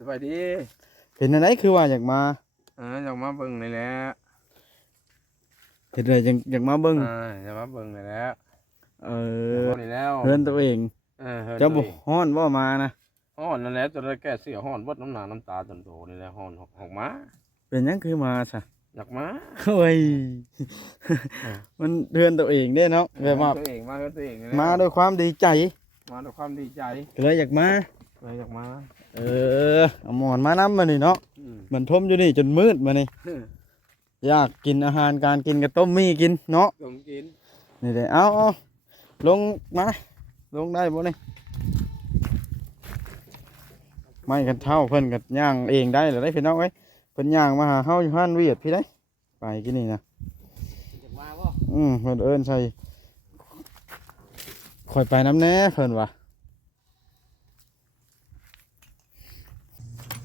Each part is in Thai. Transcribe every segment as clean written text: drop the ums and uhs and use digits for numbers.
สบายดีเป็นอะไรคือว่าอยากมาอยากมาเบิ่งนี่แหละเห็นอะไรอยากมาเบิ่งอยากมาเบิ่งนี่แหละเออยากอมานี่แล้วเฮือนตัวเองเฮือนเจ้าบ่ตัวเองฮ้อนบ่มานะฮ้อนนั่นแหละตัวได้แก้เสียฮ้อนเบิดน้ำหนาน้ำตาจนโตนี่แหละฮ้อนออกมาเป็นหยังคือมาซะอยากมา โอ้ยมันเฮือนตัวเองเด้เนาะแบบว่าตัวเองมาเฮือนตัวเองนี่แหละมาด้วยความดีใจมาด้วยความดีใจก็เลยอยากมาเลยอยากมาเอาหมอนมานำมานี่เนาะมันทมอยู่นี่จนมืดมานี่อยากกินอาหารการกินกับต้มมี่กินเนาะต้มกินนี่เด้เอาลงมาลงได้บ่นี่ไม่กันเท่าเพิ่นก็ย่างเองได้เหรอได้พี่น้องเอ้ยเพิ่นย่างมาหาเฮาอยู่ห้านเวียดพี่ได้ไปกินนี่นะเพิ่นเอิ้นใส่ข่อยไปน้ำแน่เพิ่นว่า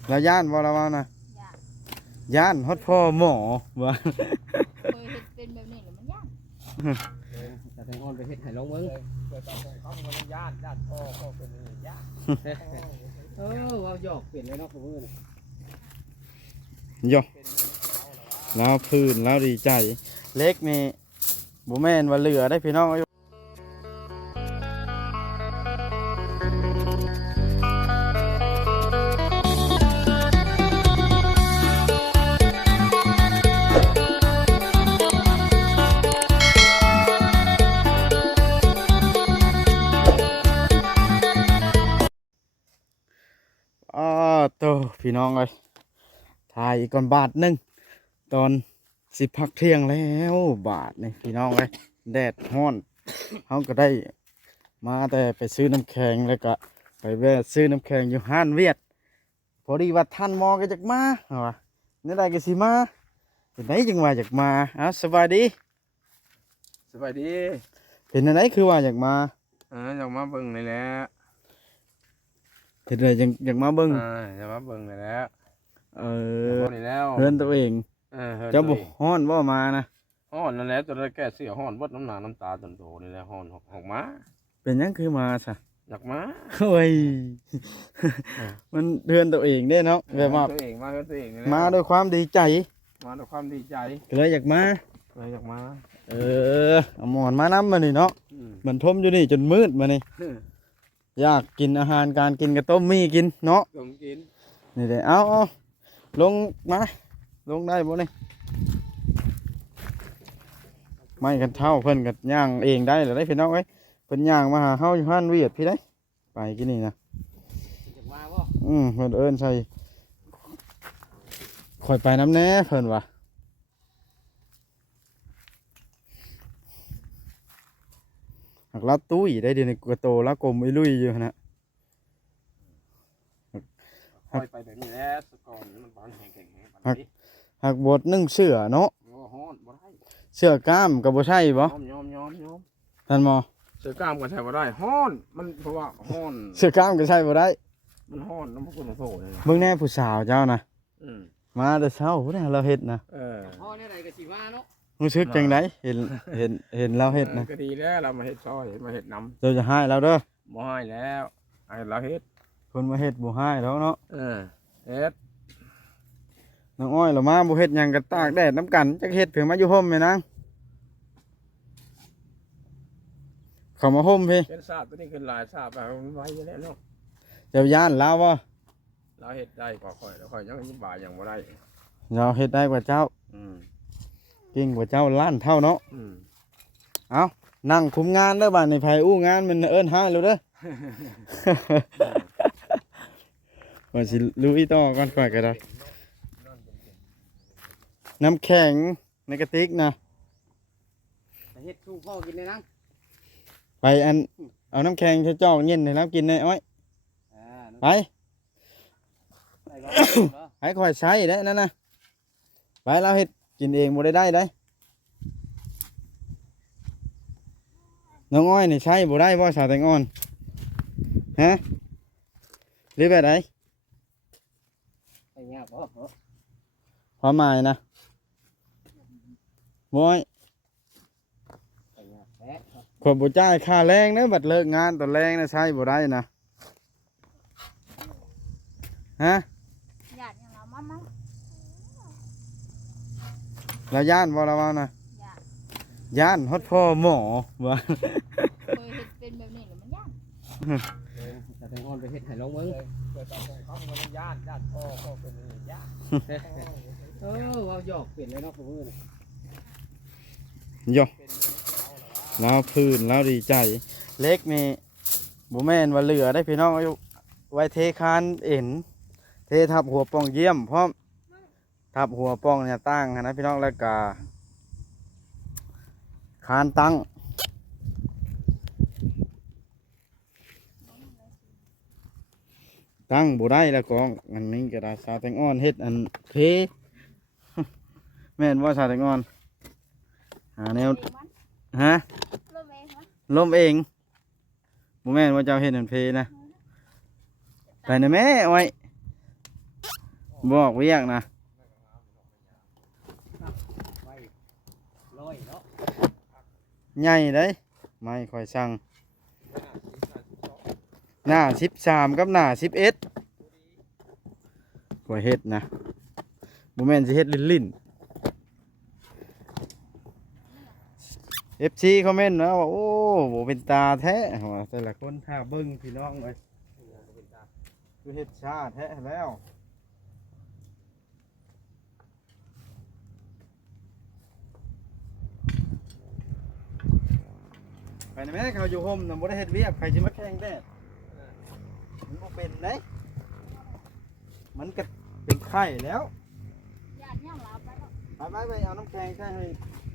แล้วย่านบ่ละว่านะย่านฮอดพ่อหมอว่าเคยเฮ็ดเป็นแบบนี้แล้วมันยากจะแตงอ่อนไปเฮ็ดให้ลองเบิ่งเกิดตอนเขามันญาติพ่อเป็นญาติว่าหยอกเปลี่ยนเลยเนาะผมเอ้ยโยแล้วพื้นแล้วดีใจเล็กนี่บ่แม่นว่าเหลือได้พี่น้องโตพี่น้องเอ้ยถ่ายอีกก่อนบาทหนึ่งตอนสิพักเที่ยงแล้วบาทนี่พี่น้องเอ้ยแดดร้อนเขาก็ได้มาแต่ไปซื้อน้ำแข็งแล้วก็ไปแวะซื้อน้ำแข็งอยู่ห้านเวียดพอดีว่าท่านมอก็จากมาเหรอนี่ได้ก็สิมาเป็นไหนจังว่าจากมาสบายดีสบายดีเป็นอะไรคือว่าอยากมาอยากมาเบิ่งนี่แหละเห็นอะไรอยากมาเบิ่งอยากมาเบิ่งนี่แหละนี่แล้วเฮือนตัวเองเจ้าบ่ฮ้อนบ่มานะฮ้อนนั่นแหละตัวได้แก้เสียฮ้อนเบิดน้ำหนาน้ำตาจนโตนี่แหละฮ้อนออกมาเป็นหยังคือมาซะอยากมาโอ้ยมันเฮือนตัวเองเด้เนาะแบบว่าตัวเองมาเฮือนตัวเองนี่แหละมาด้วยความดีใจมาด้วยความดีใจก็เลยอยากมาเลยอยากมาเอาหมอนมานำมานี่เนาะมันทมอยู่นี่จนมืดมานี่อยากกินอาหารการกินกับต้มมี่กินเนาะต้มกินนี่เด้เอาลงมาลงได้บ่นี่ไม่กันเท่าเพิ่นก็ย่างเองได้เหรอได้พี่น้องเอ้ยเพิ่นย่างมาหาเฮาอยู่ห้านเวียดพี่ได้ไปกินนี่นะเพิ่นเอิ้นใส่ข่อยไปน้ำแน่เพิ่นว่าหักลัดตุ้ยได้เดี๋ยวนี้กระโตละกลมไอ้ลุยอยู่นะค่อยไปแบบนี้แหละสกอนมันบางแห่งแห่งหักบดนึ่งเสือเนาะเสือกล้ามกับบ่ใช่บ่ยอมท่านหมอเสือกล้ามก็ใช้บ่ได้ฮ้อนมันเพราะว่าฮ้อนเสือกล้ามก็ใช่บ่ได้มันฮ้อนน้ำพุน้ำโซ่เลยเบิ่งแน่ผู้สาวเจ้านะมาแต่เช้าพุ่นเราเฮ็ดนะพ่อเนี่ยไรก็สิมาเนาะรู้สึกจังไดเห็นเราเฮ็ดนะก็ดีแล้วเรามาเฮ็ดซอยมาเฮ็ดน้ำเราจะให้เราเด้อบ่ให้แล้วให้เราเฮ็ดคนมาเฮ็ดบ่ให้แล้วเนาะเฮ็ดน้องอ้อยเรามาบ่เฮ็ดหยังก็ตากแดดน้ำกันจักเฮ็ดเพิ่นมาอยู่ห่มแม่นางเข้ามาห่มพี่เป็นทราบตัวนี้ขึ้นหลายทราบแบบไว้อยู่แล้วเนาะเจ้าย่านลาวบ่เราเฮ็ดได้กว่าค่อยแล้วค่อยยังบ่ายยังบ่ได้เราเฮ็ดได้กว่าเจ้าเก่งกว่าเจ้าล้านเท่าเนาะเอานั่งคุมงานเด้อบ้านในไผอู้งานมันเอิ้นหาแล้วเด้อว่าสิลุยต่อก่อนค่อยก็ได้น้ำแข็งในกระติกนะเฮ็ดสู้พ่อกินได้นังไปเอาน้ำแข็งเจ้าเย็นให้เรากินได้อ้อยไปให้ค่อยใช้ได้นั่นนะไปเราเฮ็ดกินเองบ่ได้น้องอ้อยนี่ใช้บ่ได้บ่สาวแตงอ่อนฮะหรือแบบไหนความหมายนะบ่อยขวบบ่จ่ายค่าแรงนะบัดเลิกงานตอนแรงนะใช้บ่ได้นะฮะ มา แล้วย่านบ่ละว่านะ ย่าน ย่านฮอดพ่อหมอว่า เคยเห็นเป็นแบบนี้หรือมันย่าน แต่แตงอ่อนไปเฮ็ดให้ลองเบิ่ง เกิดตอนเขาเป็นญาติพ่อเป็นญาติ ว่าหยอกเปลี่ยนเลยเนาะผมว่า โยแล้วพื้นแล้วดีใจ เล็กนี่บ่แม่นว่าเหลือได้พี่น้องเอาไว้เทคานเอ็นเททับหัวปองเยี่ยมพร้อมทับหัวปองเนี่ยตั้งหั้นนะพี่น้องแล้วก็คานตั้งตั้งบ่ได้แล้วกองอันนี้ก็ได้สาวแตงอ่อนเฮ็ดอันเพ แม่นว่าสาวแตงอ่อนหาแนว เองมัน ฮะ เริ่มเองมัน ล้มเองบ่แม่นว่าเจ้าเฮ็ดอันเพนะไปนะแม่ไว้บอกเวียกนะ ไว้ร้อยเนาะ ใหญ่เด้ไม่ค่อยสั่งหน้า13กับหน้า11ข่อยเฮ็ดนะบ่แม่นสิเฮ็ดลิ้นๆ FC คอมเมนต์นะว่าโอ้บ่เป็นตาแท้ว่าแต่ละคนถ้าเบิ่งพี่น้องเอ้ยคือเฮ็ดชาแท้แล้วไปนะแม่เขาอยู่ห่มน่ะบ่ได้เฮ็ดเวียกใครสิมาแข่งแดดมันบ่เป็นเด้มันก็เป็นไข้แล้ว ย่านย่างลาวไปแล้ว ไปเอาน้ำแกงใส่ให้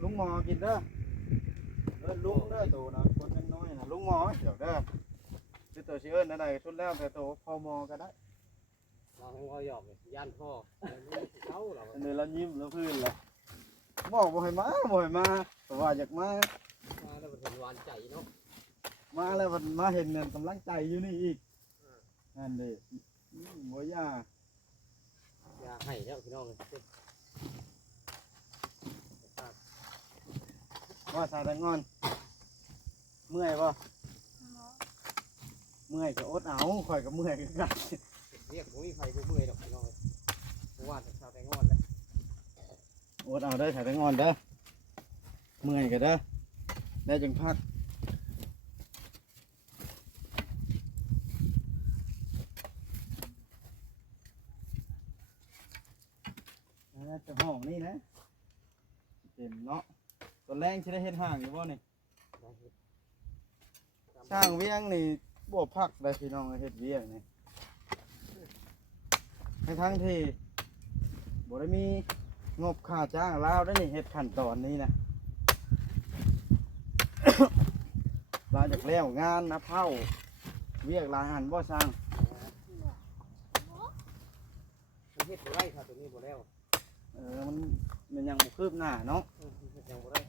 ลุงหมอกินเด้อลุงเด้อโตนะคนยังน้อยนะลุงหมอเดี๋ยวเด้อคือตัวสิเอิ้นอะไรชุดแล้วแต่โตพอหมอก็ได้ เราให้ว่าหยอกย่านพ่อเขาเรา อันนี้เรายิ้มแล้วพื้นเลยบอกบ่ให้มาแต่ว่าอยากมา มาแล้วมันหวานใจเนาะ มาแล้วมันมาเห็นเงินกำลังใจอยู่นี่อีกนั่นเด้บ่ย่า อย่าให้เนาะพี่น้อง ว่าสาแตงอนเมื่อยบ่เมื่อยก็อดเอาข่อยก็เมื่อยคือกัน เรียกผมมีไฟบ่เมื่อยดอกพี่น้องเพราะว่าชาวแตงอ่อนแล้ว อดเอาได้อสาแตงอนเด้อเมื่อยก็เด้อได้จึงพักจะห้องนี่นะเต็มเนาะตอนแรกที่ได้เห็นห่างอยู่บ่นี่สร้างเวียงนี่บ่พักได้พี่น้องเฮ็ดเวียงนี่ทั้งที่บ่ได้มีงบค่าจ้างลาวได้นี่เฮ็ดขั้นตอนนี้นะ ลาจากแล้วงานนะเผาเวียกหลายหันบ่สร้าง มันเฮ็ดบ่ได้ครับตัวนี้บ่แล้ว มันยังบ่คืบหน้าเนาะ เฮ็ดยังบ่ได้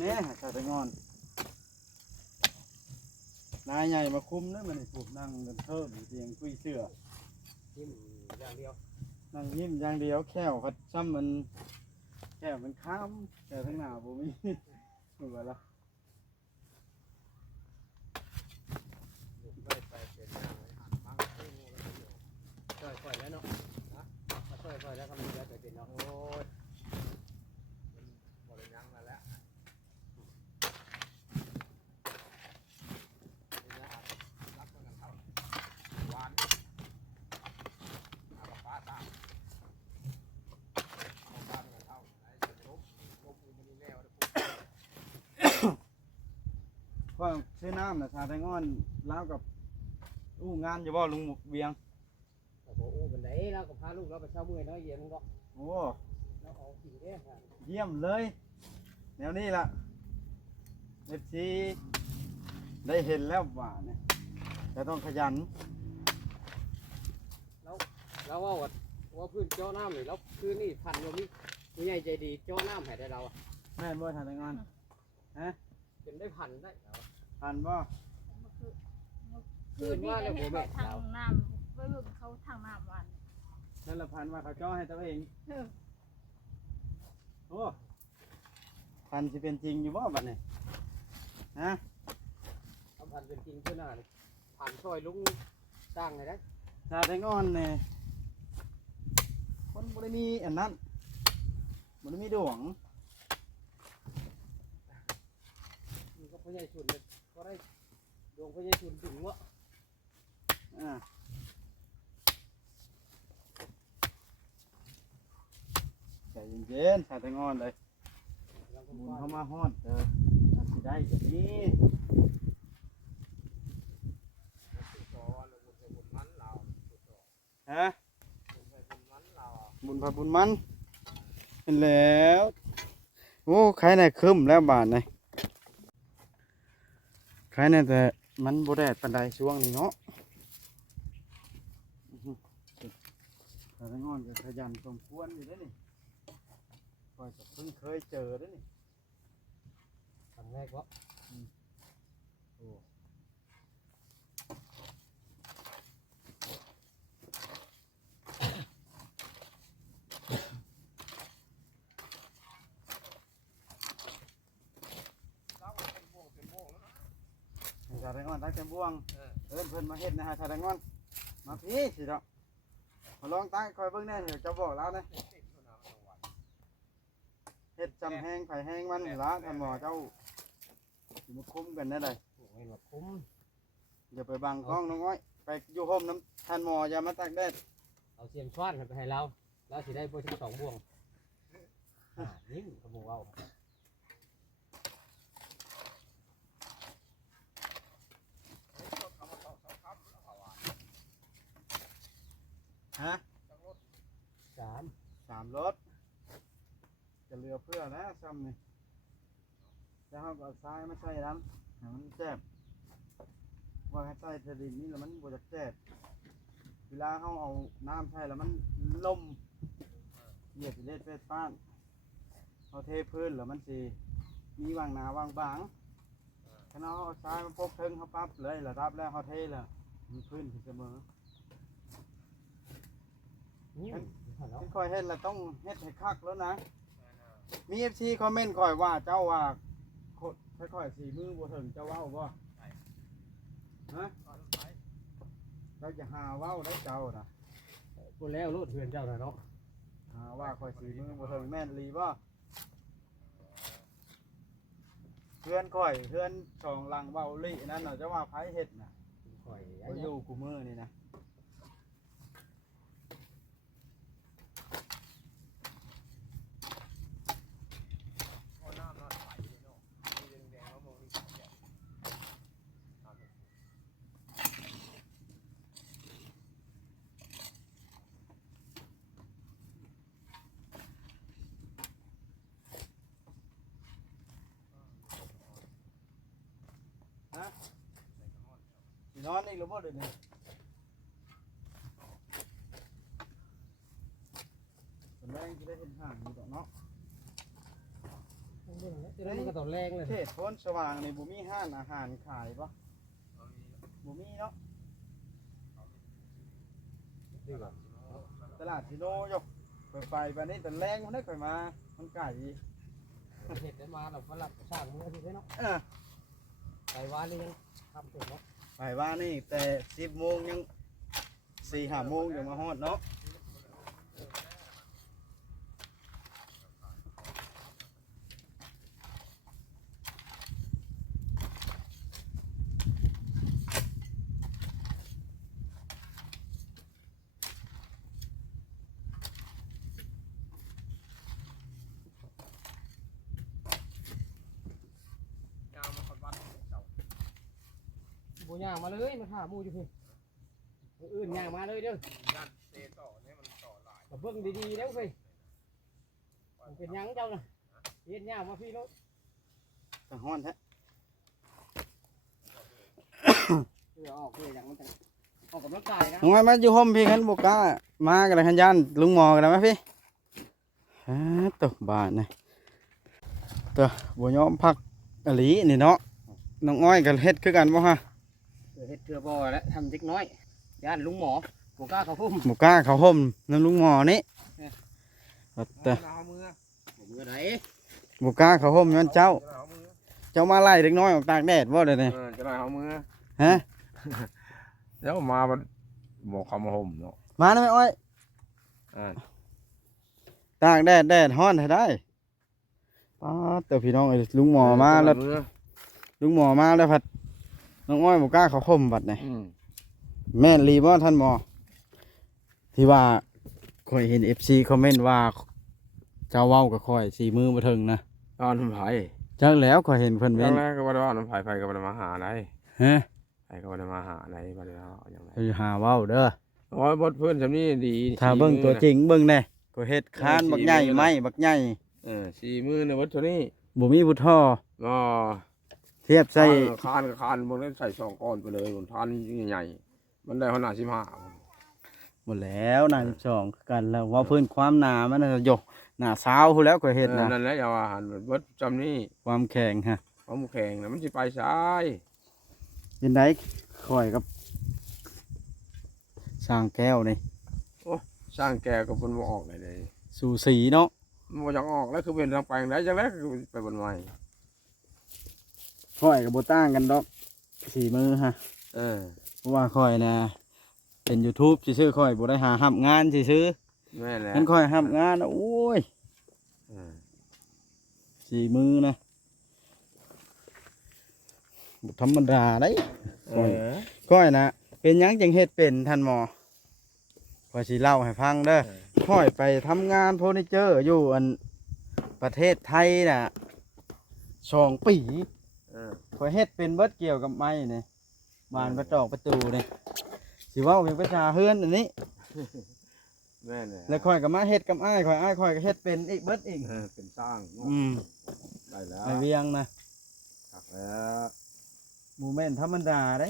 เนี่ยชาตะงอนนายใหญ่มาคุมเด้อมันนี่ผูกนั่งกันเทิมอยู่เตียงคุยเสื้อ ยิ้มอย่างเดียว นั่งยิ้มอย่างเดียวแค่วพัดซ้ำมันแค่วมันค้ามแค่ทั้งหน้าบ่มี รู้บ่ล่ะ ค่อยๆแล้วเนาะนะค่อยๆแล้วทำดีแล้วจะเป็นเนาะโอ้ย บริยังมาแล้วรับกันเท่าหวานเอาป้าตามเอาป้ากันเท่าไหนจะลบมันนี่แล้ว ก็ซื้อน้ำน่ะชาตะงอนลาวกับอู้งานอยู่บ่ลุงเวียง โอ้โหเป็นไหนเราก็พาลูกเราไปเช่าเมื่อยเนาะเย็นมึงก็ โอ้ เราเอากินเด้อ เยี่ยมเลยแนวนี้ล่ะ FC ได้เห็นแล้วว่าเนี่ยจะต้องขยัน เราว่าพื้นเจาะน้ำนี่แล้วคืนนี่พันเรามีใหญ่ใจดีเจาะน้ำให้ได้เรา แม่นบ่ทานงานฮะ เป็นได้พันได้ ทานบ่ เมื่อคื คืนนี้ก็เห็นเขาทางน้ำไปเบิ่งเขาทางน้ำวัน นั่นละพันว่าเขาจ้อให้ตัวเอง เออ โอ้พันสิเป็นจริงอยู่บ่บัดนี้ฮะ ทำพันเป็นจริงเพื่อหน้านี่ผ่านซอยลุงสร้างไงได้ ชาแตงอ่อนเนี่ยคนบ่ได้มีอันนั้นบ่ได้มีดวง มันก็พญายชุนเลยก็ได้ดวงพญายชุนถึงวะ อ่าใจเย็นๆชาแตงอ่อนเลยบุญเข้ามาฮอดอาจสิได้แบบนี้ ฮะบุญพระบุญมันเห็นแล้วโอ้ใครในคืมแล้วบาทนี่ใครในแต่มันบ่แดดปานใดช่วงนี้เนาะแต่ทั้งอ่อนก็ขยันสมควรอยู่เด้อนี่คอยจะเพิ่งเคยเจอเด้อนี่ ครั้งแรกวะ โอ้ชาแตงอ่อนตักแกมบ่วงเอิ้นเพิ่นมาเฮ็ดนะฮะชาแตงอ่อนมาพี่สิดอกมาลองตั้งคอยเบิ่งแน่เดี๋ยวจะบอกแล้วนะเฮ็ดจำแห้งไผแห้งมันนี่ล่ะท่านหมอเจ้าสิมาคุมกันได้เลย โอ้ยมาคุ้ม อย่าไปบังกล้องน้องอ้อยไปอยู่ห่มน้ำท่านหมออย่ามาตากแดด เอาเสียมช้อนไปให้เราเราสิได้โปรชั่น2 บ่วงนิ่มขโมยเอา ฮะ 3 3 รถจะเหลือเพื่อแล้วซ้ำนี่จะเอาเอาทรายมาใส่น้ำให้มันแซ่บว่าให้ใส่เทดินนี่แล้วมันบ่จะแซ่บเวลาเขาเอาน้ำใส่แล้วมันล่มเหยียดเล็ดเป็ดป้านเอาเทพื้นแล้วมันสิมีวางหนาวางบางถ้าเราเอาทรายมาพกถึงเขาปั๊บเลยระดับแล้วเขาเทแล้วมีพื้นที่เสมอ นิ่ม ที่คอยเฮ็ดแล้วต้องเฮ็ดให้คักแล้วนะ มี FC คอมเมนต์คอยว่าเจ้าว่าค่อยๆสีมือบ่ถึงเจ้าเว้าบ่ฮะเจ้าจะหาเว้าได้เจ้านะ พูดแล้วรูดเพื่อนเจ้าหน่อยเนาะ หาว่าคอยสีมือบ่ถึงแม่นลีบ่เพื่อนค่อยเพื่อนสองหลังเว้าลินั่นน่ะจะว่าไผเฮ็ดน่ะ ข่อย บ่อยู่กูมือนี่นะสินอนอีกแล้วบ่เดี๋ยวนี้เป็นแรงที่ได้เห็นห่างอยู่ดอกเนาะ จะได้มันก็ต่อแรงเลย เทศโพนสว่างนี่บ่มีห้านอาหารขายบ่บ่มีเนาะ ดีกว่า ตลาดสิโนยกไปบัดนี้แต่แรงมันได้ค่อยมามันไก่ เห็ดได้มาเราฝรั่งสร้างมือที่เนาะ เออ ไปว่านี่ยังทำเสร็จเนาะ ไปว่านี่แต่10 โมงยัง4-5 โมงยังมาฮอดเนาะบูย่างมาเลยมาถ่ามูอยู่พี่อื่นย่างมาเลยเด้อมาเบิ่งดีๆแล้วพี่มันเป็นยังเจ้าน่ะเฮ็ดย่างมาพี่แล้ว จังฮ้อนแท้ ออกเลยอย่างมันจะออกกำลังกายนะ น้องไอ้มาอยู่ห่มพี่คันบ่กล้ามากันเลยคันย่านลุงหมอกันแล้วมั้ยพี่ตกบาดนี่บ่ยอมพักอหลีนี่เนาะน้องอ้อยก็เฮ็ดคือกันบ่ฮะ เออ เฮ็ดเทื่อบ่แล้วทำเล็กน้อยย่านลุงหมอบ่กล้าเข้าพุ่ม บ่กล้าเข้าห่มน้ำลุงหมอนี่แต่ เอามือ ผมก็ได้ บ่กล้าเข้าห่มย้อนเจ้า เจ้ามาไล่เด็กน้อยออกตากแดดบ่เด้อนี่ จะได้เอามือ ฮะ เดี๋ยวมาบอกคำห่มเนาะ มาได้ไหมอ้อย อ่า ตากแดดร้อนให้ได้ป๊าดแต่พี่น้องเอ้ยลุงหมอมาแล้วลุงหมอมาแล้วผัดน้องอ้อยบ่กล้าเข้าห่มบัดนี่แม่นรีบ่ท่านหมอที่ว่าข่อยเห็น FC คอมเมนต์ว่าเจ้าเว้ากับข่อยสี่มือบ่ถึงนะ ตอนน้ำไผ่ จักแล้วข่อยเห็นเพิ่น ต เว้ อน นแรกก็ว่าน้ำไผ่ไผ่ก็บ่ได้มาหาไหน ฮะ ไผ่ก็บ่ได้มาหาไหนบ่ได้เอาอย่างไร ไปหาเว้าเด้อ โอ้ยบทเพื่อนสำนี้ดี ถ้าเบิ่งตัวจริงเบิ่งแน่ก็เฮ็ดคานบักใหญ่ไม้บักใหญ่ สี่มือในวัตถุนี้ บ่มีผู้ท่อ ก็ เทียบใส่ คานกับคานบนนั้นใส่สองก้อนไปเลยบนทานใหญ่ๆมันได้ขนาด15 หมดแล้วหน้า12คือกันแล้วว่าเพิ่นความหนามันน่ะโยกหน้าสาวพู้นแล้วก็เฮ็ดนะ นั่นแหละอย่าว่าหันเบิดจำนี่ ความแข็งฮะ เอาแข่งนะมันสิไปซ้าย ยินไดข่อยกับสร้างแก้วนี่ สร้างแกกับคนบ่ออกเลย สู่สีเนาะ มันบ่อยากออกแล้วคือเป็นทางแปลงได้จังแล้วคือไปบนใหม่ ข่อยก็บ่ต่างกันดอกสีมือฮะ เออ เพราะว่าข่อยน่ะเป็น YouTube ซื่อๆข่อยบ่ได้หารับงานซื่อ แม่แหละ ๆมันข่อยรับงานน่ะโอ้ย เออ สีมือนะบ่ธรรมดาเด้ เออ ก้อยนะเป็นหยังจังเฮ็ดเป็นท่านหมอข้อยสิเล่าให้ฟังเด้อข้อยไปทำงานเฟอร์นิเจอร์อยู่อันประเทศไทยน่ะ2 ปี เออ ข้อยเฮ็ดเป็นเบิดเกี่ยวกับไม้นี่บานประตอกประตูนี่สิเว้าเป็นภาษาเฮือนอันนี้ แม่แหละ แล้วข้อยก็มาเฮ็ดกับอ้ายข้อยก็เฮ็ดเป็นอีกเบิดอีก เป็นสร้างเนาะ อืม ได้แล้ว ไปเวียงนะ ถักแล้ว บ่แม่นธรรมดาเด้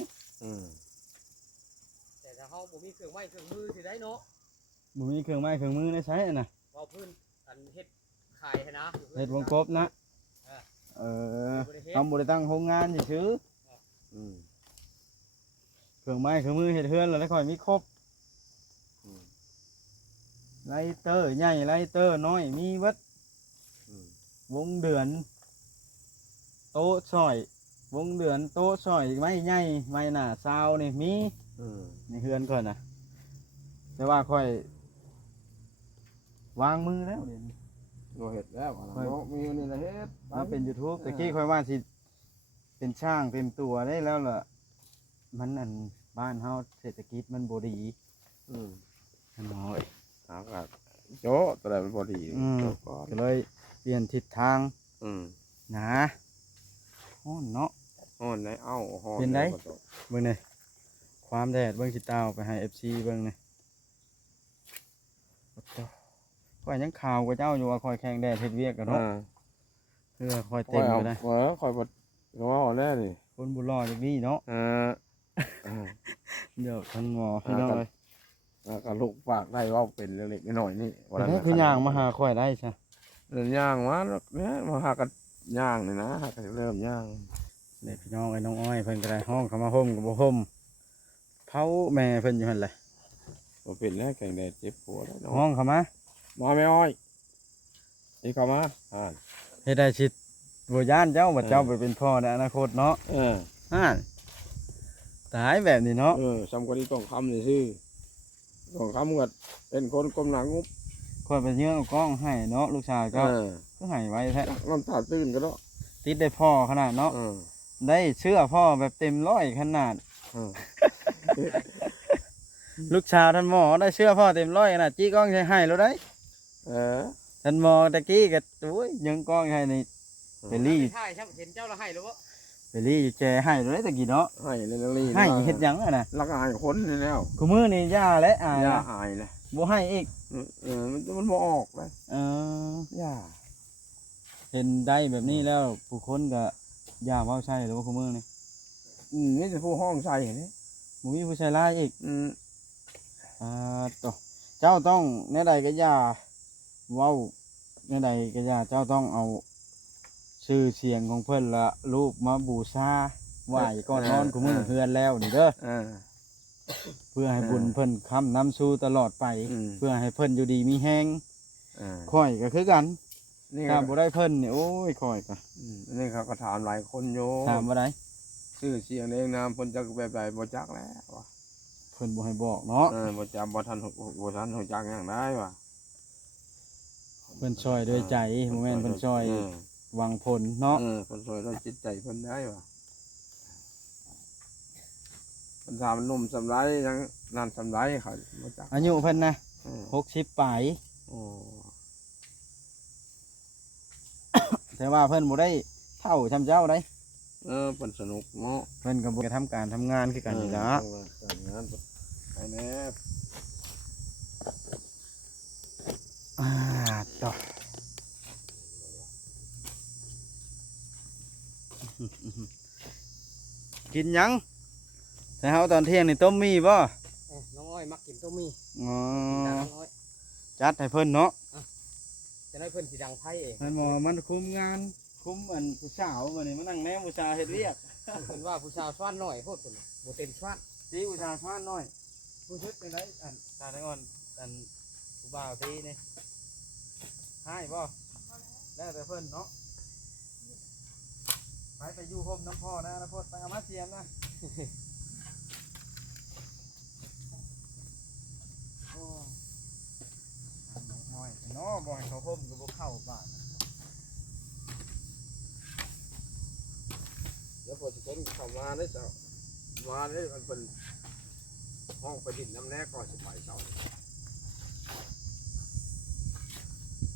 แต่ถ้าเฮาบ่มีเครื่องไม้เครื่องมือสิได้เนาะ บ่มีเครื่องไม้เครื่องมือได้ใช้น่ะ ว่าเพิ่นอันเฮ็ดขายให้นะ เฮ็ดวงกบนะเออทำบ่ได้ตั้งโรงงานซื่อ อืม ๆเครื่องไม้เครื่องมือเฮ็ดเฮือนแล้วค่อยมีครบ อืม ไลเตอร์ใหญ่ไลเตอร์น้อยมีเบิด อืม วงเดือนโต๊ะซอยวงเดือนโต๊ะซอยไม้ใหญ่ไม้หน้าซาวนี่มี อืม ในเฮือนก่อนนะแต่ว่าค่อย วางมือแล้วเดี๋ยวนี้ โดเห็ดแล้วอะเนาะมีอันนี้ละเฮ็ด มาเป็น YouTube แต่กี้ค่อยว่าสิเป็นช่างเต็มตัวได้แล้วล่ะมันอันบ้านเฮาเศรษฐกิจมันบ่ดี อืม อันน้อย หากัโจ้ตัวใดมันพอดี อืม โจ้ก่อน ก็เลยเปลี่ยนทิศทาง อืม นะฮ้อนเนาะ ฮ้อนไหนเอ้าฮ้อน เป็นไง บ่ตก เบิ่งนี่ความแดดเบิ่งสิตาวไปให้ FC เบิ่งนี่โอ้โตข่อยยังข่าวกับเจ้าอยู่ว่าข่อยแข่งแดดเฮ็ดเวียกกันเนาะเพื่อข่อย เต็ เต็ ม ม เอา ไปได้ คอยบ่ก็ว่าแน่นี่ คนบ่รอจักนี้เนาะ เออ เดี๋ยวท่านหมอพี่น้องเอ้ย แล้วก็ลูกปากได้เว้าเป็นเล็กๆน้อยๆนี่ แต่ถ้าคือย่างมาหาข่อยได้ซะ เดินย่างมาแล้วเนี่ยมาหากันย่างนี่นะหากันเริ่มย่าง เด็กพี่น้องไอ้น้องอ้อยเพิ่นก็ได้ห้องเข้ามาห่มก็บ่ห่มเผาแม่เพิ่นอยู่หั่นแหละ บ่เป็นแล้วแข่งแดดเจ็บหัวแล้วเนาะ ห้องเข้ามา มาแม่อ้อยนี่เข้ามาอ่าน เฮ็ดได้สิบ่ย่านเจ้าว่าเจ้าไปเป็นพ่อในอนาคตเนาะ เออ ตายแบบนี้เนาะ ซ้ำกว่านี้ต้องคำนี่ซื่อต้องคำก็เป็นคนก้มหน้างุบ ข่อยไปเยื่อกกล้องให้เนาะลูกชายก็ก็ให้ไว้แท้ น้ำตาตื้นก็ได้ ติดได้พ่อขนาดเนาะได้เชื่อพ่อแบบเต็มร้อยขนาด ลูกชาวท่านหมอได้เชื่อพ่อเต็มร้อยขนาดจี้กล้องใช้ให้แล้วได้ เออ ท่านหมอตะกี้ก็โอ้ยยังกล้องให้นี่ไปรี ใช่ครับเห็นเจ้าละให้แล้วบ่ ไปรีอยู่แจให้เลยตะกี้เนาะ ให้เลยละลี ให้เฮ็ดหยังอ่ะนะ รักอายคนนี่แล้ว กูมือนี่ย่าและอาย ย่า นะ อายเลย บ่ให้อีก มันบ่ออกเลย เออย่ า เห็นได้แบบนี้แล้วผู้คนก็ย่าเว้าใช่หรือว่ากูมือนี่ นี่จะผู้ห้องใส่นี่ บ่มีผู้ชายร้ายอีก อืม ต่อเจ้าต้องแน่ใดก็อย่าเว้าแน่ใดก็อย่าเจ้าต้องเอาชื่อเสียงของเพิ่นละรูปมาบูชา ไหวก่อนนอนกูมือเฮือนแล้วนี่เด้อ เออ เพื่อให้บุญเพิ่นค้ำน้ำสู้ตลอดไป เพื่อให้เพิ่นอยู่ดีมีแห้งข่อยก็คือกัน นี่ ถ้าบ่ได้เพิ่นนี่โอ้ยข่อยก็ นี่เขาก็ถามหลายคนโย ถามว่าได ชื่อเสียงเองนามเพิ่นจักแบบใดบ่จักแล้วว่ะ เพิ่นบ่ให้บอกเนาะ บ่จำบ่ทันบ่ทันฮู้จักหยังได้ว่ะ เพิ่นช่วยด้วยใจบ่แม่นเพิ่นช่วยหวังผลเนาะ เพิ่นช่วยด้วยจิตใจเพิ่นได้ว่ะเพิ่นถามหนุ่มสำไรยังนั่นสำไรเขาบ่จัก อายุเพิ่นนะ เออ 60ปลาย โอ้ แต่ว่าเพิ่นบ่ได้เท่าชำเจ้าได้ เพิ่นสนุกเนาะ เพิ่นก็บ่ได้ทำการทำงานคือกันนี่ล่ะ การงานไปแน่ ต่อกินหยังแต่เฮาตอนเที่ยงนี่ต้มมีบ่ น้องอ้อยมักกินต้มมี่ อ๋อ น้องอ้อย จัดให้เพิ่นเนาะ จะได้เพิ่นสิดังไพ่เอง เพิ่นบอกมันคุมงานคุมอันผู้สาวมื้อนี้มานั่งแนมผู้สาวเฮ็ดเวียก เพิ่นว่าผู้ชาวสวานน้อยโพดเพิ่นบ่เต็มสวาน ตีผู้สาวฟ้าน้อยผู้ชึกเป็นไรอันตาตะงอนอันผู้บ่าวตีนี่ให้บ่แล้วแต่เพิ่นเนาะไปอยู่ห่มน้ำพ่อนะนะพ่อไปเอามาเสียมนะ โอ้น้อยเนาะบ่ให้เขาห่มก็บ่เข้าบ้าน แล้วพอสิเพิ่นเข้ามาได้เจ้ามาได้มันเป็นห้องไปดินน้ำแน่ก่อนสิไปเจ้า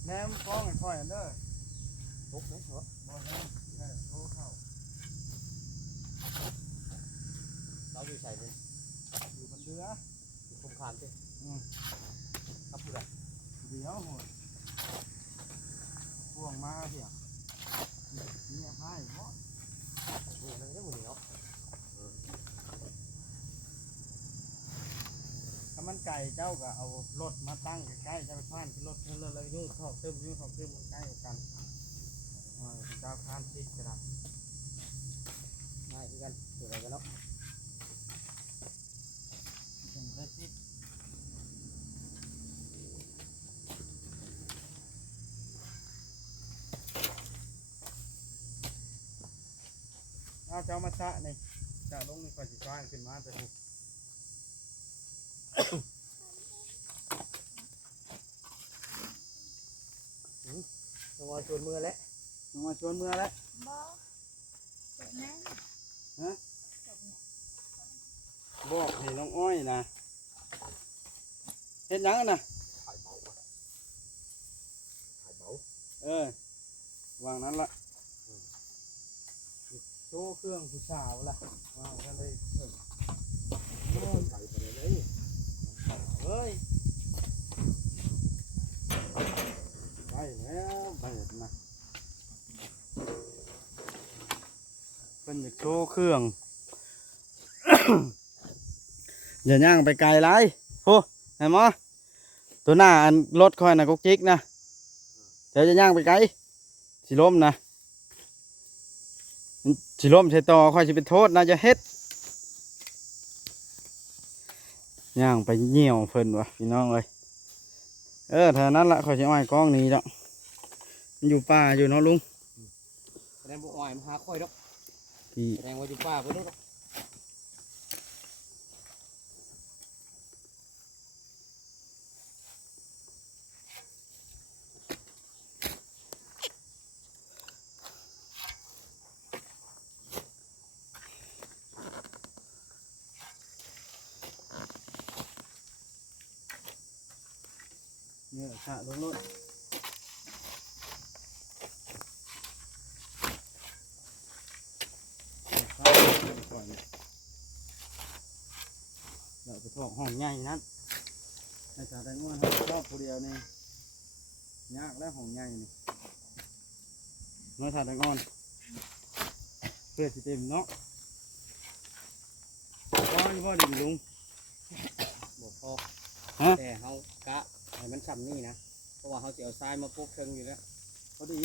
แนมฟ้องให้ค่อยอันเด้อ ทุกนะเหรอ บ่แนมโทรเข้า เราอยู่ใส่เลย อยู่บนเรือ คุมคานสิครับผู้ใด เดี๋ยวโหดพ่วงมาเดี๋ยวเนี่ยให้บ่ นี่นั่นก็หมู่นี่เนาะ ถ้ามันไก่เจ้าก็เอารถมาตั้งใกล้ๆเจ้าข้านขึ้นรถเลยยุ่งทอกเติมมันใกล้กันเจ้าข้านติดกระดาษ ง่ายคือกันอยู่ไหนกันเนาะ เป็นได้ติดเอาเจ้ามาชะนี่จะลงนี่ก่อนสิฟ้าขึ้นมาแต่ถูก น้องอ้อยชวนมือแล้ว มาชวนเมื่อแล้ว บ่จบแน่ ฮะ จบเนี่ย บอกให้น้องอ้อยนะเห็นยังนะ ถ่ายเบาถ่ายเบา วางนั้นละโชว์เครื่องผู้สาวละวางกันเลย ไปไปเลย เฮ้ยไปแล้วไปนะเป็นอยากโชว์เครื่อง อย่าย่างไปไกลไรโอ้ไหนหมอตัวหน้าอันรถคอยนะกุ๊กจิ๊กนะเดี๋ยวจะย่างไปไกลสิล้มนะสิล้มใส่ต่อคอยสิเป็นโทษนะจะเฮ็ดย่างไปเหี่ยวเพิ่นวะพี่น้องเลยเท่านั้นละคอยสิอ้อยกล้องนี้แล้วมันอยู่ป่าอยู่เนาะลุง แสดงบ่อ้อยมาหาค่อยดอก พี่ แสดงว่าอยู่ป่าบ่ได้ดอก เนี่ยขะลงรถเราไปทอกห้องใหญ่นั้นในสถานที่ว่าชอบผู้เดียวนี่ยากแล้วห้องใหญ่นี่เมื่อสถานที่งอนเพื่อสิเต็มเนาะก็อยู่บ่ดิลุง บ่พอ ฮะ แต่เฮากะให้มันซ้ำนี่นะเพราะว่าเฮาสิเอาทรายมาปลูกเชิงอยู่แล้ว พอดี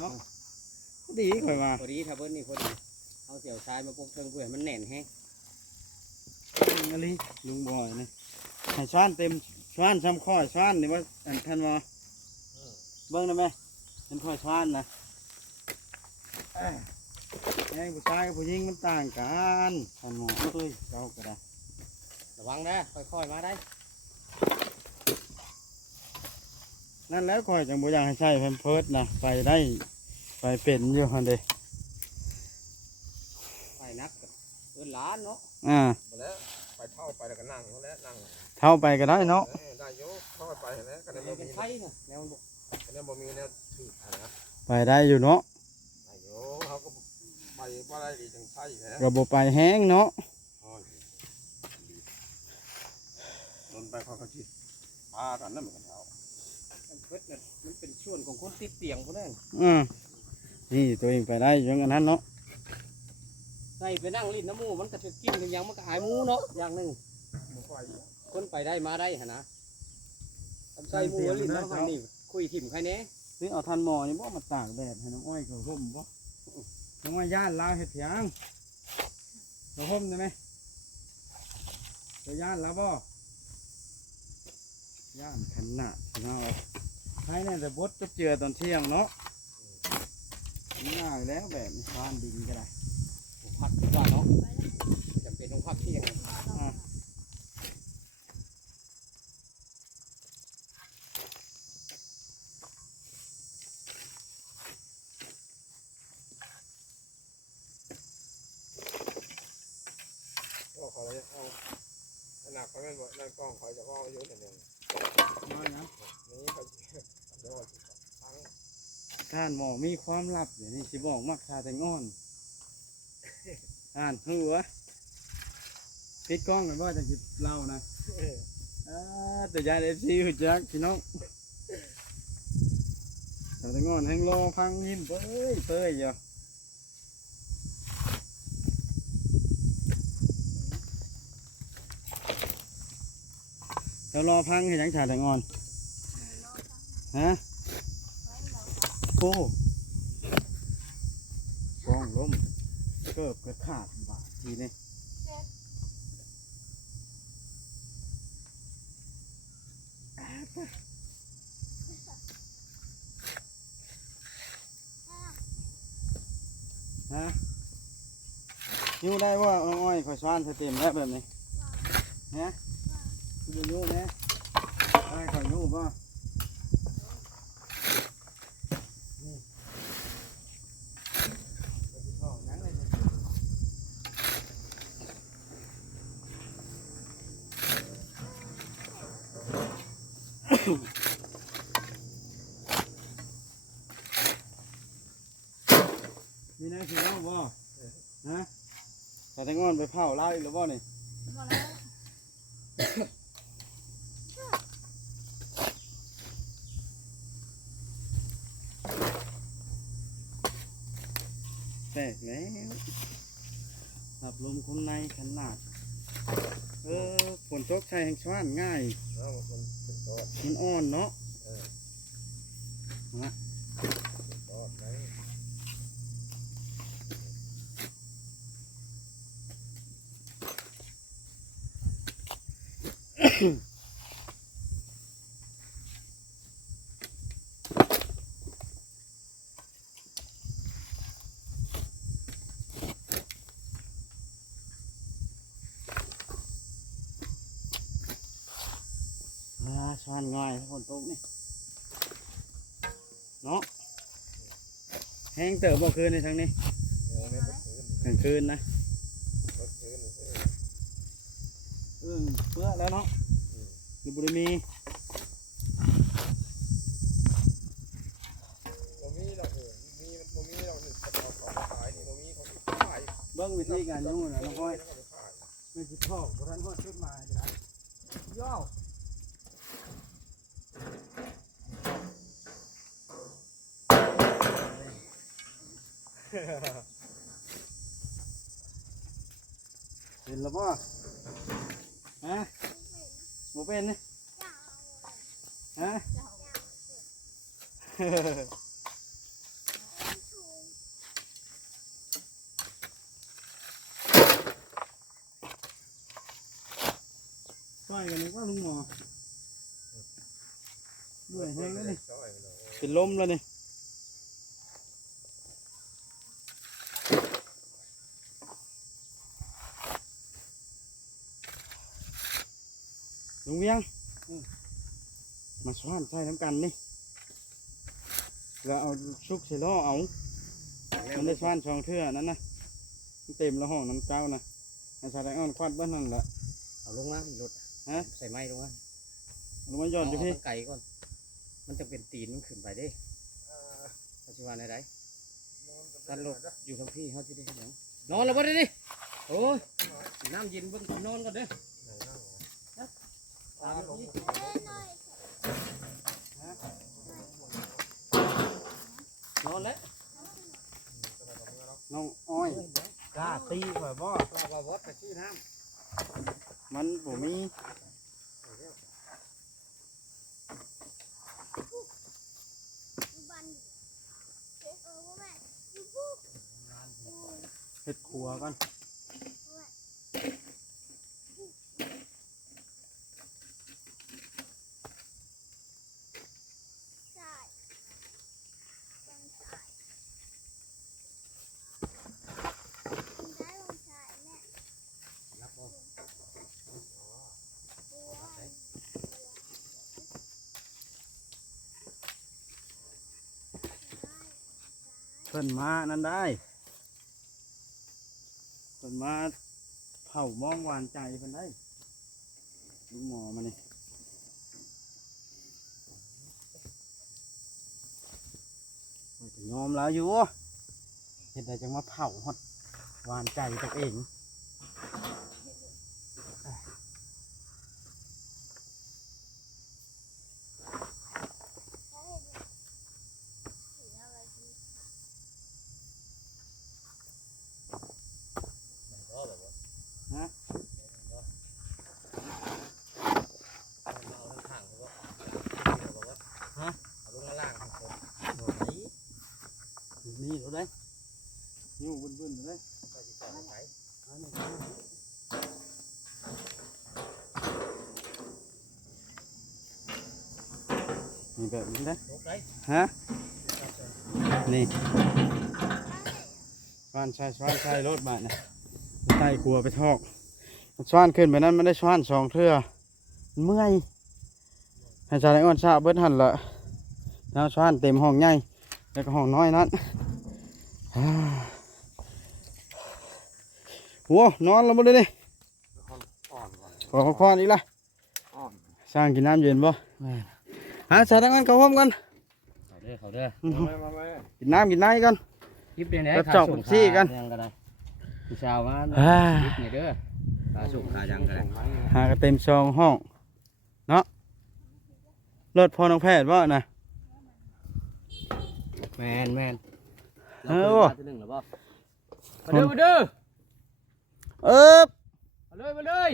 เนาะพอดีค่อยมา พอดีถ้าเบิ่นนี่พอดีเฮา เอาเสี่ยวชายมาปกเชิงเพื่อให้มันแน่นแฮง อะไรลุงบอยนี่ให้ช้อนเต็มช้อนช้ำข้อช้อนนี่ว่าอันท่านว่าเบิ่งได้ไหมเป็นข้อช้อนนะแองผู้ชายกับผู้หญิงมันต่างกันท่านหมอเอ้ยเจ้าก็ได้ ระวังนะค่อยๆมาได้ นั่นแล้วคอยจังบ่อยากให้ใช้แพมเพิร์สนะไปได้ไปเป็นอยู่หั่นเด้ ไปนักก็เอิ้นหลานเนาะ ไปแล้วไปเท่าไปแล้วก็นั่งแล้วนั่ง เท่าไปก็ได้เนาะ ได้โยกเข้าไปแล้วก็ได้ เดี๋ บ่ ยวเป็น มี ไข่น่ะแนวบ่ ก็ได้บ่มีแนวถือนะ ไปได้อยู่เนาะ ได้โยกเขาก็ไปบ่ได้ดีจังไส้แล้ว ก็บ่ไปแห้งเนาะ โดนไปเขาก็คิดพากันนั่นเหมือนกันเอา มันเพิดน่ะมันเป็นส่วนของคนติดเตียงพุ่นนั่น นี่ตัวเองไปได้อยังอันนั้นเนาะ ใส่ไปนั่งลิ้นน้ำหมูมันก็จะกินกันยังมันก็อายหมูเนาะอย่างหนึง บ่ไป คนไปได้มาได้หั่นนะทำใส่หมูไว้ลิ้นน้ำหันนี่คุยถิ่มใครแน่ ซื้อเอาทันหมอนี่บ่มาตากแดดให้น้องอ้อยเขาห่มบ่น้องอ้อยย่านลาวเฮ็ดเถียงเขาห่มได้ไหมจะย่านแล้วบ่ย่านขนาดพี่น้องเอ้ยใช้เนี่ยแต่บดจะเจือตอนเที่ยงเนาะง่ายแล้วแบบนี้บ้านดินก็ได้ พักดีกว่าเนาะจำเป็นต้องพักเที่ยง ก็ขอเลยเอาหนักเขาไม่บอกนั่นกล้องคอยจะก็อายุแต่เดียว ว่านะ นี้เขาเดี๋ยวทั้ง ท่านหมอมีความลับเดี๋ยวนี้สิบอกมักชาแต่งอนท่านหัวปิดกล้องกันว่าจะคิดเล่านะแต่ยายเอฟซีหุ่จักพี่น้องชาแต่งอนแห้งรอพังยิ้มเป้ยอยู่แล้วรอพังให้ยังชาแต่งอนฮะโอ้กล้องล้มเกือบกระขาดบาททีนี้ฮะยิ้วได้ว่าน้องอ้อยคอยซ้อนเต็มแล้วแบบนี้ฮะยิ้วไหมได้คอยยิ้วป่ะนี่นะคือว่าบ่ฮะแต่แตงอนไปเผาไล่หรือบ่นี่ บ่แล้ว แตกแล้วหับลมคมในขนาดฝนตกใส่แห่งชวานง่าย แล้วมันเป็นก้อน มันอ่อนเนาะ ก้อนไหน ชวานง่ายฝนตกนี่เนาะแห้งเติบบ่คืนในทางนี้ ไม่เมื่อคืน กลางคืนนะ เมื่อคืน เปื้อแล้วเนาะอยู่บริมี บ่มีเรามีมันบ่มีเราเนี่ยเอาของมาขายนี่บ่มีเขาขาย เบิ้งวิธีการยุ่งนะน้องก้อย แล้วก็ไปขาย ไม่จิทอกบทันฮอดชุดมาเดี๋ยวย่อเห็นแล้วป่ะฮะหมูเป็นนี่ฮะ เ ช่วยกันนึกว่าลุงหมอเหนื่อยแห้งแล้วนี่เป็นลมแล้วนี่ลุงเวียงมาสว่านใส่น้ำกันนี่แล้วเอาชุกใส่ล้อเอามันได้สว่านช่องเทื่อนั้นนะมันเต็มแล้วห้องน้ำเจ้านะให้ชาแดงอ่อนควัดบ้านนั่นแหละ เอาลงมาหลุด ฮะ ใส่ไม้ลงมา ลงมาย้อนอยู่พี่ เาไก่ก่อนมันจะเป็นตีนมันขึ้นไปเด้ปัจจุบันไหนกันหลบอยู่ทั้งพี่เขาที่ได้เห็นหยังนอนแล้วบ่ได้ดิโอ้ยน้ำเย็นเบิ่งก่อนนอนก่อนเด้อตามแบบนี้นอนแล้ว น้องอ้อยกล้าตีข่อยบ่ ปลาบวชไปซื้อน้ มันบ่มีเฮ็ดครัวก่อนเพิ่นมานั่นได้เพิ่นมาเผามองหวานใจเพิ่นได้ลุงหมอมานี่โอ้ยก็ยอมแล้วอยู่เฮ็ดได้จังมาเผาฮอดหวานใจตัวเอง ฮะ ฮะ เอาลงมาล่างครับผม นี่เราได้อยู่บุญๆเลย ก็จะจอดใช้ นี่แบบนี้นะ ยกได้ ฮะ นี่ช้อนใช่รถมาเนี่ยใต้ครัวไปทอกช้อนขึ้นไปนั้นมันได้ช้อนสองเทื่อเมื่อยให้ชาไลออนชาเบิดหันละแล้วช้อนเต็มห้องใหญ่แล้วก็ห้องน้อยนั้นโว้นอนแล้วบ่ได้ดิ อ่อนก่อน ขอพักผ่อนอีกละ อ่อน สร้างกินน้ำเย็นบ่หาชาไลออนเข้าห้องกัน เขาเด้อ มาไหม กินน้ำกินน้ำกัน ยิบเดี๋ยวนี้ รับจอบผมซี่กัน ยังก็ได้พี่ชาวมา อ่า ยิบนี่เด้อขาสุกขายังก็ได้ หากระเต็มซองห้องเนาะรถพอน้องแพทย์ว่านะ แมน เออบ่ หนึ่งหรือเปล่ามาเด้อมาเด้อ เออ มาเลย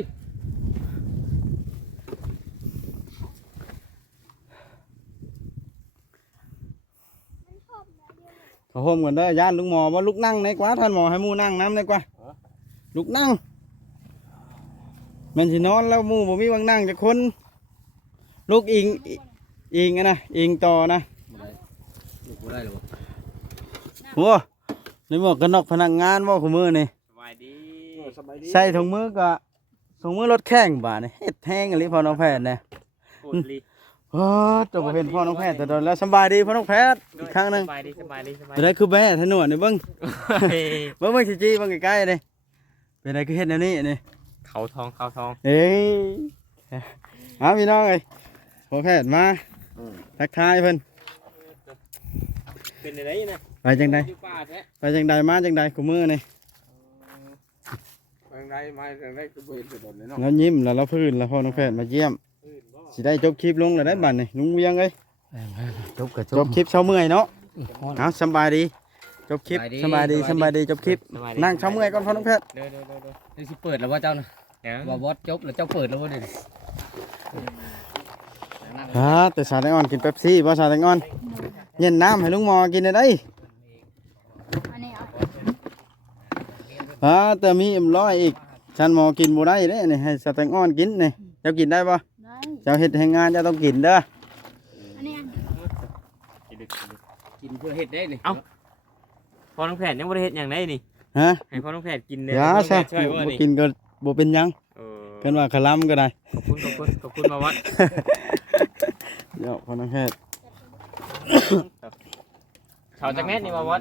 เขาโฮมกันเด้อย่านลุงหมอว่าลุกนั่งในกว่าท่านหมอให้หมูนั่งน้ำในกว่าลุกนั่งมันสินอนแล้วหมูบ่มีวังนั่งจะคนลุกอิงอะนะอิงต่อนะ ลูกบ่ได้หรอ โอ้ในหมวกกันน็อกพนักงานว่าขมือนี่ สบายดี สบายดี ใส่ถุงมือก็ถุงมือรถแข้งบ่านี่เฮ็ดแห้งอะไรพอน้องแพทย์เนี่ย โอดลี โอ้จบเป็นพ่อน้องแพทย์แต่โดนแล้วสบายดีพ่อน้องแพทย์อีกครั้งหนึง สบายดี เป็นไรคือแม่ถนนนี่เบิ้งเบิ้งจี้เบิ้งใกล้ๆเลยเป็นไรคือเฮ็ดแนวนี้นี่ เขาทอง เอ้ยเอาพี่น้องเอ้ยพ่อแพทย์มาทักทายเพิ่น เป็นอะไรนะ ไปจังใด อยู่ป่าแท้ ไปจังใดมาจังใดกูมือนี่ ทางใดมาทางใดก็บ่เห็นจะโดนเลยเนาะ แล้วยิ้มแล้วเราพื้นแล้วพ่อน้องแพทย์มาเยี่ยมสิได้จบคลิปลงแล้วได้บัดนี่ลุงเวียงเอ้ย จบกระ จบคลิปเช้าเมื่อยเนาะเอาสำบายดีจบคลิปสบายดีจบคลิปนั่งเช้าเมื่อยก่อนพ่อน้องแพทย์ เด้อนี่สิเปิดแล้วว่าเจ้านะว่าบอสจบแล้วเจ้าเปิดแล้วว่าเดี๋ยว แต่สาแตงอ่อนกินเป๊ปซี่บ่สาแตงอ่อนเย็นน้ำให้ลุงหมอกินได้ อันนี้เอา แต่มีเอ็มร้อยอีกฉันหมอกินบ่ได้เด้นี่ให้สาแตงอ่อนกินนี่ เ เจ้ากินได้บ่ ได้ เจ้าเฮ็ดให้งานเจ้าต้องกินเด้อ อันนี้ กินเพื่อเฮ็ดได้นี่ เอ้า พอน้องแผนยังบ่ได้เฮ็ดหยังได้นี่ ฮะ ให้พ่อน้องแผนกินเลย อย่า พ่อน้อง ซะ แผนช่วยบ่ บ่ นี่ กินก็บ่เป็นหยัง เออ เพิ่นว่าคลำก็ได้ ขอบคุณมาวัด เดี๋ยวพอน้องแพทย์ เขาจากแม่นี่มาวัด